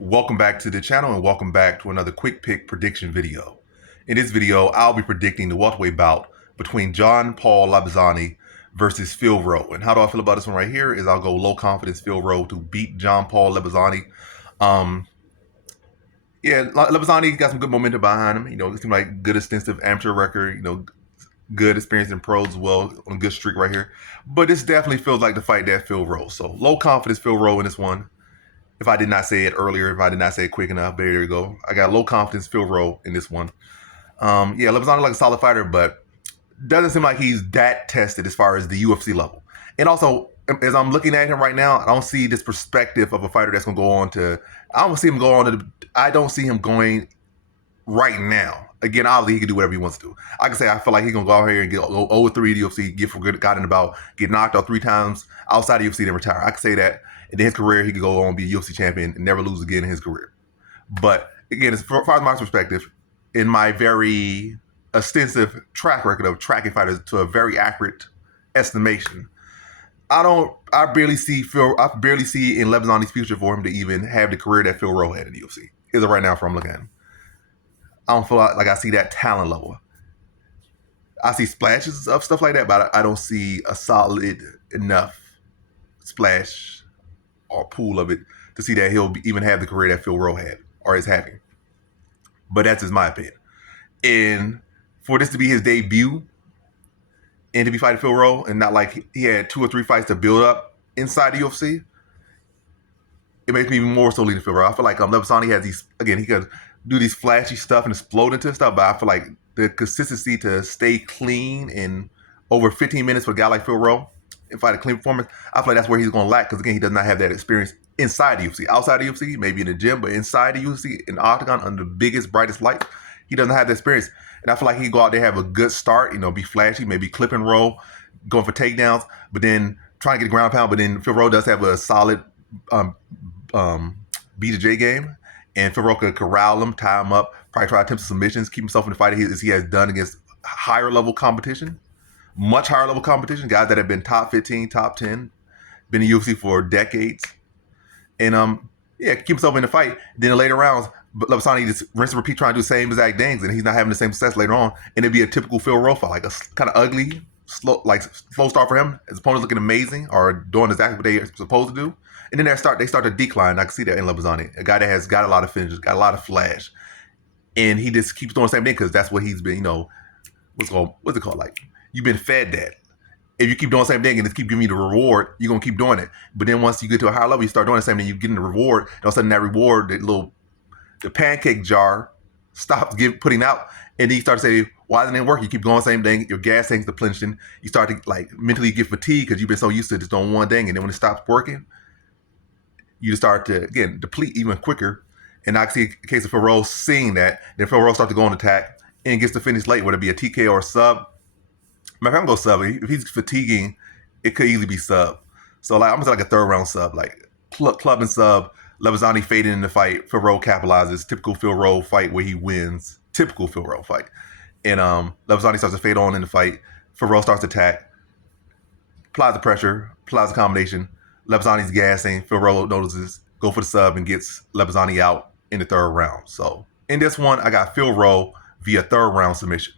Welcome back to the channel and welcome back to another quick pick prediction video. In this video, I'll be predicting the welterweight bout between John Paul Lebosnoyani versus Phil Rowe. And how do I feel about this one right here is I'll go low confidence Phil Rowe to beat John Paul Lebosnoyani. Lebosnoyani got some good momentum behind him. It seems like good extensive amateur record, good experience in pros as well, on a good streak right here. But this definitely feels like the fight that Phil Rowe. So low confidence Phil Rowe in this one. If I did not say it earlier, if I did not say it quick enough, there you go. I got low confidence Phil Rowe in this one. Lebosnoyani like a solid fighter, but doesn't seem like he's that tested as far as the UFC level. And also, as I'm looking at him right now, I don't see this perspective of a fighter that's going to go on to. I don't see him go on to. I don't see him going right now. Again, obviously he can do whatever he wants to do. I can say I feel like he's gonna go out here and go 0-3 in the UFC, get forgotten about, get knocked out 3 times outside the UFC, then retire. I can say that. And in his career, he could go on and be a UFC champion and never lose again in his career. But again, as far as my perspective, in my very extensive track record of tracking fighters to a very accurate estimation, I barely see in Lebosnoyani's future for him to even have the career that Phil Rowe had in the UFC. Is it right now from looking at him? I don't feel like I see that talent level. I see splashes of stuff like that, but I don't see a solid enough splash or pool of it to see that he'll even have the career that Phil Rowe had or is having. But that's just my opinion. And for this to be his debut and to be fighting Phil Rowe and not like he had 2 or 3 fights to build up inside the UFC, it makes me even more so leaning Phil Rowe. I feel like Lebosnoyani has these, again, he could do these flashy stuff and explode into stuff, but I feel like the consistency to stay clean in over 15 minutes for a guy like Phil Rowe and fight a clean performance, I feel like that's where he's going to lack because, again, he does not have that experience inside the UFC. Outside the UFC, maybe in the gym, but inside the UFC, in the octagon, under the biggest, brightest light, he doesn't have that experience. And I feel like he'd go out there, have a good start, be flashy, maybe clip and roll, going for takedowns, but then trying to get a ground pound. But then Phil Rowe does have a solid B-to-J game. And Phil Rowe could corral him, tie him up, probably try to attempt submissions, keep himself in the fight as he has done against higher level competition, much higher level competition, guys that have been top 15, top 10, been in the UFC for decades. And keep himself in the fight. Then in later rounds, Lebosnoyani just rinse and repeat trying to do the same exact things, and he's not having the same success later on. And it'd be a typical Phil Rowe fight, like a kind of ugly, slow start for him. His opponent's looking amazing or doing exactly what they're supposed to do. And then they start to decline. I can see that in Lebosnoyani, a guy that has got a lot of finishes, got a lot of flash, and he just keeps doing the same thing because that's what he's been. What's it called? Like, you've been fed that. If you keep doing the same thing and just keep giving you the reward, you're gonna keep doing it. But then once you get to a higher level, you start doing the same thing. You're getting the reward, and all of a sudden that reward, the pancake jar, stops putting out, and then you start to say, why doesn't it work? You keep going the same thing. Your gas tank's depleting. You start to mentally get fatigued because you've been so used to just doing one thing, and then when it stops working, you start to, again, deplete even quicker. And I see a case of Phil Rowe seeing that. Then Phil Rowe starts to go on attack and gets to finish late, whether it be a TK or a sub. I'm going to go sub. If he's fatiguing, it could easily be sub. So I'm going to say like a 3rd round sub, like club and sub. Lebosnoyani fading in the fight. Phil Rowe capitalizes. Typical Phil Rowe fight where he wins. Typical Phil Rowe fight. And Lebosnoyani starts to fade on in the fight. Phil Rowe starts to attack. Applies the pressure. Applies the combination. Lebosnoyani's gassing. Phil Rowe notices, go for the sub, and gets Lebosnoyani out in the 3rd round. So in this one, I got Phil Rowe via 3rd round submission.